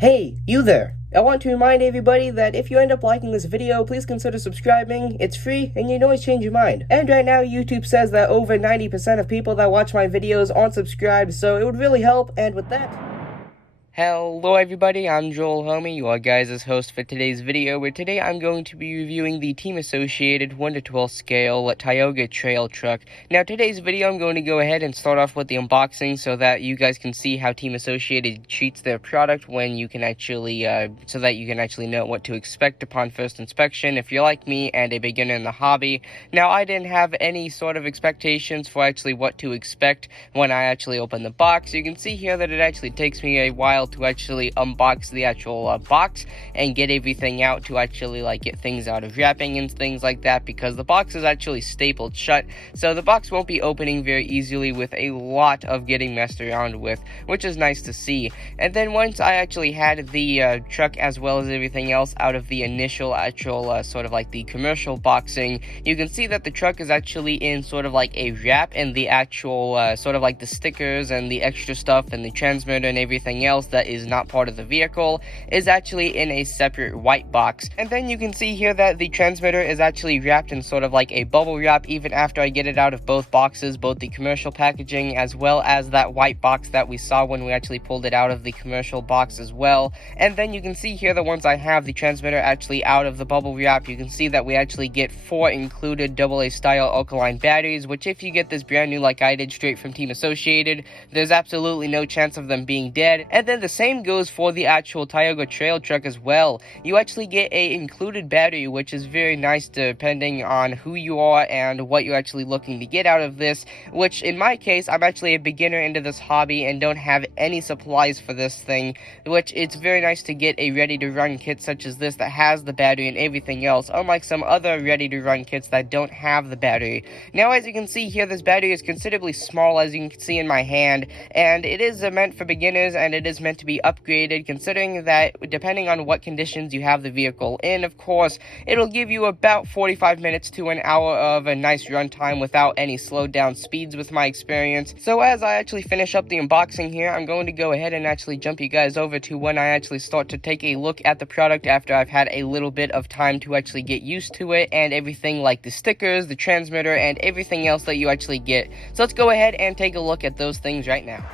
Hey, you there! I want to remind everybody that if you end up liking this video, please consider subscribing. It's free, and you can always change your mind. And right now, YouTube says that over 90% of people that watch my videos aren't subscribed, so it would really help, and with that... Hello everybody, I'm Joel Homie, your guys' host for today's video, where today I'm going to be reviewing the TEAM-ASSOCIATED 1-12 scale Tioga trail truck. Now today's video I'm going to go ahead and start off with the unboxing so that you guys can see how TEAM-ASSOCIATED treats their product when you can actually, so that you can actually know what to expect upon first inspection if you're like me and a beginner in the hobby. Now I didn't have any sort of expectations for actually what to expect when I actually opened the box. You can see here that it actually takes me a while to actually unbox the actual box and get everything out to actually get things out of wrapping and things like that, because the box is actually stapled shut, so the box won't be opening very easily with a lot of getting messed around with, which is nice to see. And then once I actually had the truck as well as everything else out of the initial actual sort of the commercial boxing, you can see that the truck is actually in sort of a wrap, and the actual sort of the stickers and the extra stuff and the transmitter and everything else that is not part of the vehicle is actually in a separate white box. And then you can see here that the transmitter is actually wrapped in sort of a bubble wrap even after I get it out of both boxes, both the commercial packaging as well as that white box that we saw when we actually pulled it out of the commercial box as well. And then you can see here that once I have the transmitter actually out of the bubble wrap, you can see that we actually get 4 included AA style alkaline batteries, which if you get this brand new like I did straight from TEAM-ASSOCIATED, there's absolutely no chance of them being dead. And then the same goes for the actual Tioga trail truck as well. You actually get a included battery, which is very nice depending on who you are and what you're actually looking to get out of this, which in my case, I'm actually a beginner into this hobby and don't have any supplies for this thing, which it's very nice to get a ready to run kit such as this that has the battery and everything else, unlike some other ready to run kits that don't have the battery. Now as you can see here, this battery is considerably small, as you can see in my hand, and it is meant for beginners, and it is meant to be upgraded considering that depending on what conditions you have the vehicle in, of course, it'll give you about 45 minutes to an hour of a nice runtime without any slowed down speeds with my experience. So as I actually finish up the unboxing here, I'm going to go ahead and actually jump you guys over to when I actually start to take a look at the product after I've had a little bit of time to actually get used to it and everything like the stickers, the transmitter, and everything else that you actually get. So let's go ahead and take a look at those things right now.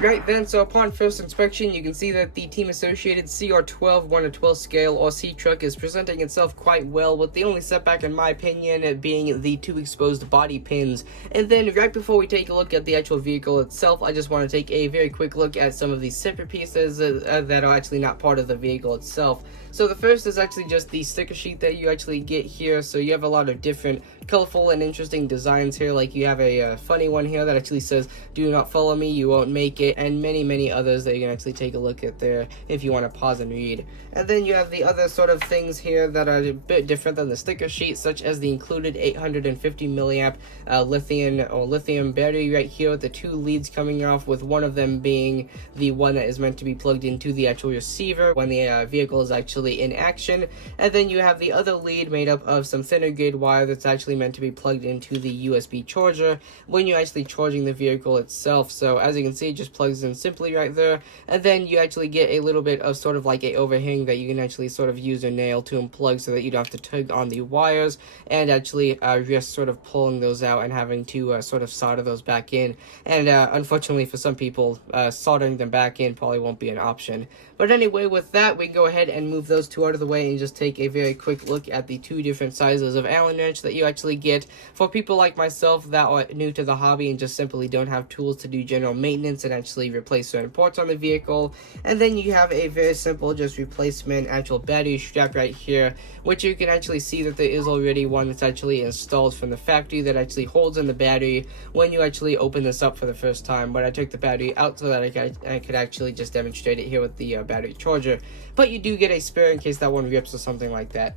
Right then, so upon first inspection, you can see that the TEAM-ASSOCIATED CR12 1-12 scale or C truck is presenting itself quite well, with the only setback in my opinion being the 2 exposed body pins. And then right before we take a look at the actual vehicle itself, I just want to take a very quick look at some of these separate pieces that are actually not part of the vehicle itself. So the first is actually just the sticker sheet that you actually get here. So you have a lot of different colorful and interesting designs here, like you have a funny one here that actually says "do not follow me, you won't make it," and many others that you can actually take a look at there if you want to pause and read. And then you have the other sort of things here that are a bit different than the sticker sheet, such as the included 850 milliamp lithium battery right here with the 2 leads coming off, with one of them being the one that is meant to be plugged into the actual receiver when the vehicle is actually in action. And then you have the other lead made up of some thinner grade wire that's actually meant to be plugged into the USB charger when you're actually charging the vehicle itself. So as you can see, it just plugs in simply right there, and then you actually get a little bit of sort of a overhang that you can actually sort of use a nail to unplug so that you don't have to tug on the wires and actually risk sort of pulling those out and having to sort of solder those back in. And unfortunately for some people, soldering them back in probably won't be an option. But anyway, with that, we can go ahead and move those 2 out of the way and just take a very quick look at the 2 different sizes of Allen wrench that you actually get for people like myself that are new to the hobby and just simply don't have tools to do general maintenance and actually replace certain parts on the vehicle. And then you have a very simple just replacement actual battery strap right here, which you can actually see that there is already one that's actually installed from the factory that actually holds in the battery when you actually open this up for the first time. But I took the battery out so that I could actually just demonstrate it here with the battery charger, but you do get a spare in case that one rips or something like that.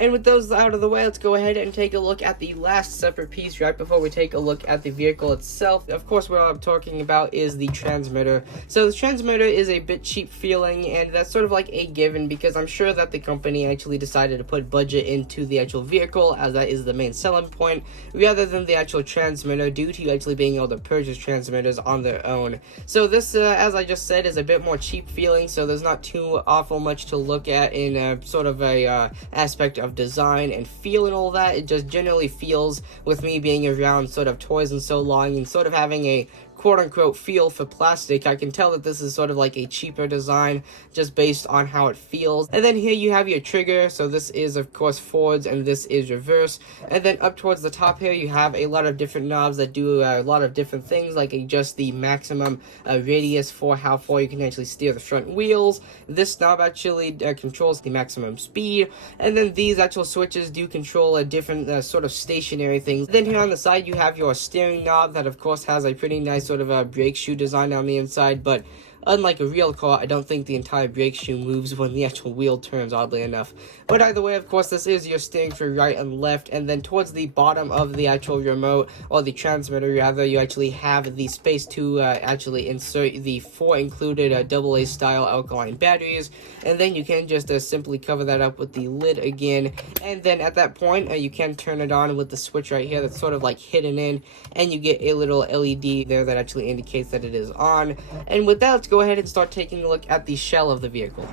And with those out of the way, let's go ahead and take a look at the last separate piece right before we take a look at the vehicle itself. Of course, what I'm talking about is the transmitter. So the transmitter is a bit cheap feeling, and that's sort of like a given because I'm sure that the company actually decided to put budget into the actual vehicle, as that is the main selling point, rather than the actual transmitter, due to actually being able to purchase transmitters on their own. So this, as I just said, is a bit more cheap feeling, so there's not too awful much to look at in sort of a aspect of design and feel and all that. It just generally feels, with me being around sort of toys and so long and sort of having a quote-unquote feel for plastic, I can tell that this is sort of like a cheaper design just based on how it feels. And then here you have your trigger, so this is of course forwards and this is reverse. And then up towards the top here you have a lot of different knobs that do a lot of different things, like adjust the maximum radius for how far you can actually steer the front wheels. This knob actually controls the maximum speed, and then these actual switches do control a different sort of stationary things. Then here on the side you have your steering knob that of course has a pretty nice sort of a brake shoe design on the inside, but unlike a real car, I don't think the entire brake shoe moves when the actual wheel turns, oddly enough. But either way, of course, this is your steering for right and left, and then towards the bottom of the actual remote, or the transmitter rather, you actually have the space to actually insert the 4 included AA style alkaline batteries, and then you can just simply cover that up with the lid again, and then at that point, you can turn it on with the switch right here that's sort of like hidden in, and you get a little LED there that actually indicates that it is on. And with that, let's go ahead and start taking a look at the shell of the vehicle.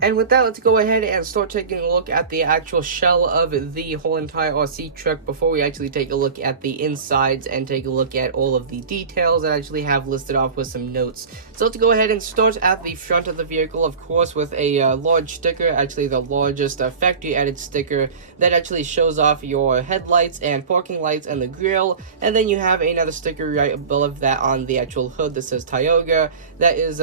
And with that, let's go ahead and start taking a look at the actual shell of the whole entire RC truck before we actually take a look at the insides and take a look at all of the details that I actually have listed off with some notes. So let's go ahead and start at the front of the vehicle, of course, with a large sticker, actually the largest factory added sticker that actually shows off your headlights and parking lights and the grille. And then you have another sticker right above that on the actual hood that says Tioga, that is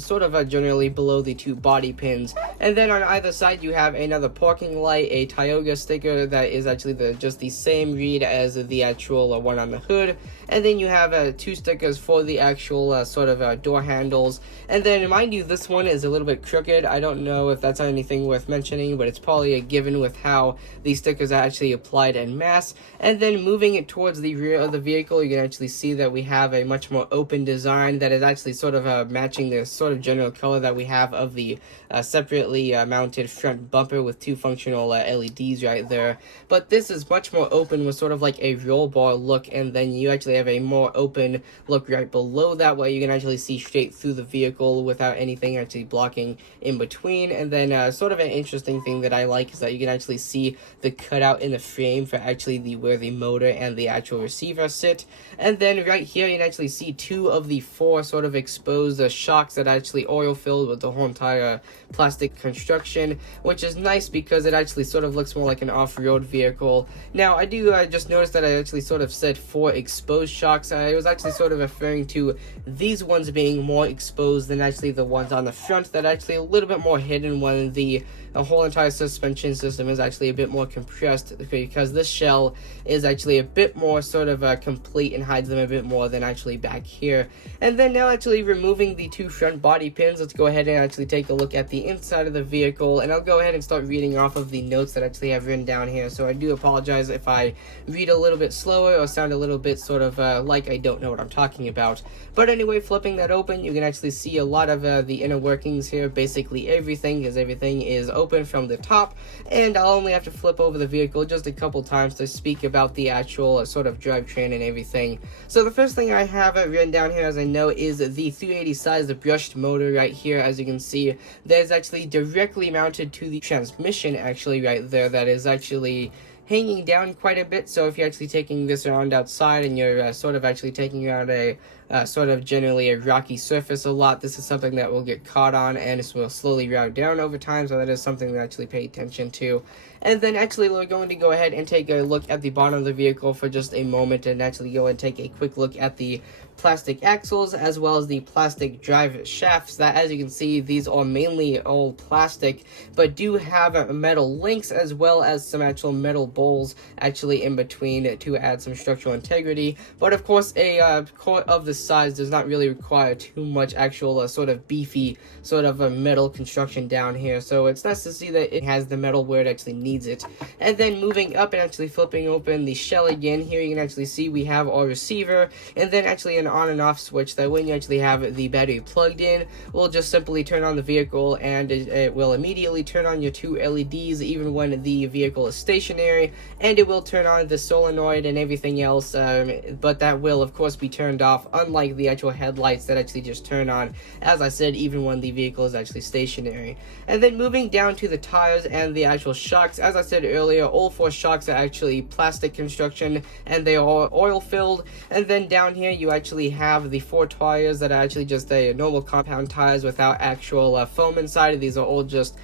sort of generally below the 2 body pins. And then on either side you have another parking light, a Tioga sticker that is actually just the same read as the actual one on the hood. And then you have 2 stickers for the actual sort of door handles. And then mind you, this one is a little bit crooked. I don't know if that's anything worth mentioning, but it's probably a given with how these stickers are actually applied en masse. And then moving it towards the rear of the vehicle, you can actually see that we have a much more open design that is actually sort of matching the sort of general color that we have of the separately mounted front bumper with 2 functional LEDs right there. But this is much more open with sort of like a roll bar look, and then you actually have a more open look right below that, where you can actually see straight through the vehicle without anything actually blocking in between. And then sort of an interesting thing that I like is that you can actually see the cutout in the frame for actually where the motor and the actual receiver sit. And then right here you can actually see 2 of the 4 sort of exposed shocks that are actually oil filled with the whole entire plastic construction, which is nice because it actually sort of looks more like an off-road vehicle. Now I do just noticed that I actually sort of said 4 exposed shocks. I was actually sort of referring to these ones being more exposed than actually the ones on the front that are actually a little bit more hidden, when the whole entire suspension system is actually a bit more compressed, because this shell is actually a bit more sort of complete and hides them a bit more than actually back here. And then now actually removing the 2 front body pins, let's go ahead and actually take a look at the inside of the vehicle, and I'll go ahead and start reading off of the notes that I actually have written down here. So I do apologize if I read a little bit slower or sound a little bit sort of like I don't know what I'm talking about. But anyway, flipping that open, you can actually see a lot of the inner workings here, basically everything, because everything is open from the top, and I'll only have to flip over the vehicle just a couple times to speak about the actual sort of drivetrain and everything. So the first thing I have written down here, as I know, is the 380 size, the brushed motor right here. As you can see, that is actually directly mounted to the transmission actually right there, that is actually hanging down quite a bit. So if you're actually taking this around outside and you're sort of actually taking around a sort of generally a rocky surface a lot, this is something that will get caught on and it will slowly route down over time, so that is something to actually pay attention to. And then actually we're going to go ahead and take a look at the bottom of the vehicle for just a moment and actually go and take a quick look at the plastic axles as well as the plastic drive shafts. That, as you can see, these are mainly all plastic but do have metal links as well as some actual metal bowls actually in between to add some structural integrity. But of course a core of the this size does not really require too much actual sort of beefy sort of a metal construction down here. So it's nice to see that it has the metal where it actually needs it. And then moving up and actually flipping open the shell again, here you can actually see we have our receiver, and then actually an on and off switch that when you actually have the battery plugged in, will just simply turn on the vehicle, and it will immediately turn on your two LEDs even when the vehicle is stationary, and it will turn on the solenoid and everything else, but that will of course be turned off, unlike the actual headlights that actually just turn on, as I said, even when the vehicle is actually stationary. And then moving down to the tires and the actual shocks, as I said earlier, all four shocks are actually plastic construction and they are oil filled. And then down here you actually have the four tires that are actually just a normal compound tires without actual foam inside. These are all just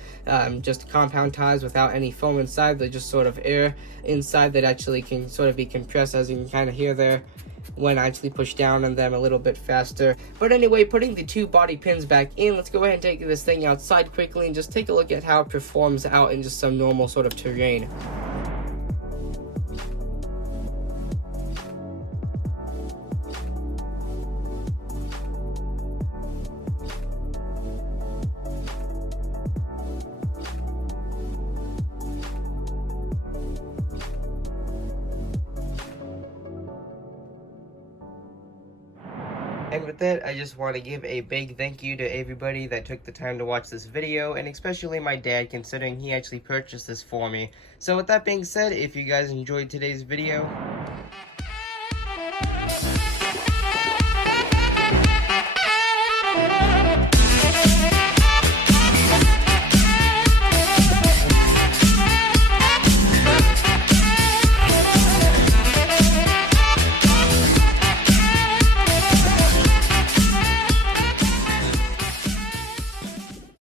compound tires without any foam inside. They're just sort of air inside that actually can sort of be compressed, as you can kind of hear there when I actually push down on them a little bit faster. But anyway, putting the two body pins back in, let's go ahead and take this thing outside quickly and just take a look at how it performs out in just some normal sort of terrain. And with that, I just want to give a big thank you to everybody that took the time to watch this video, and especially my dad, considering he actually purchased this for me. So with that being said, if you guys enjoyed today's video,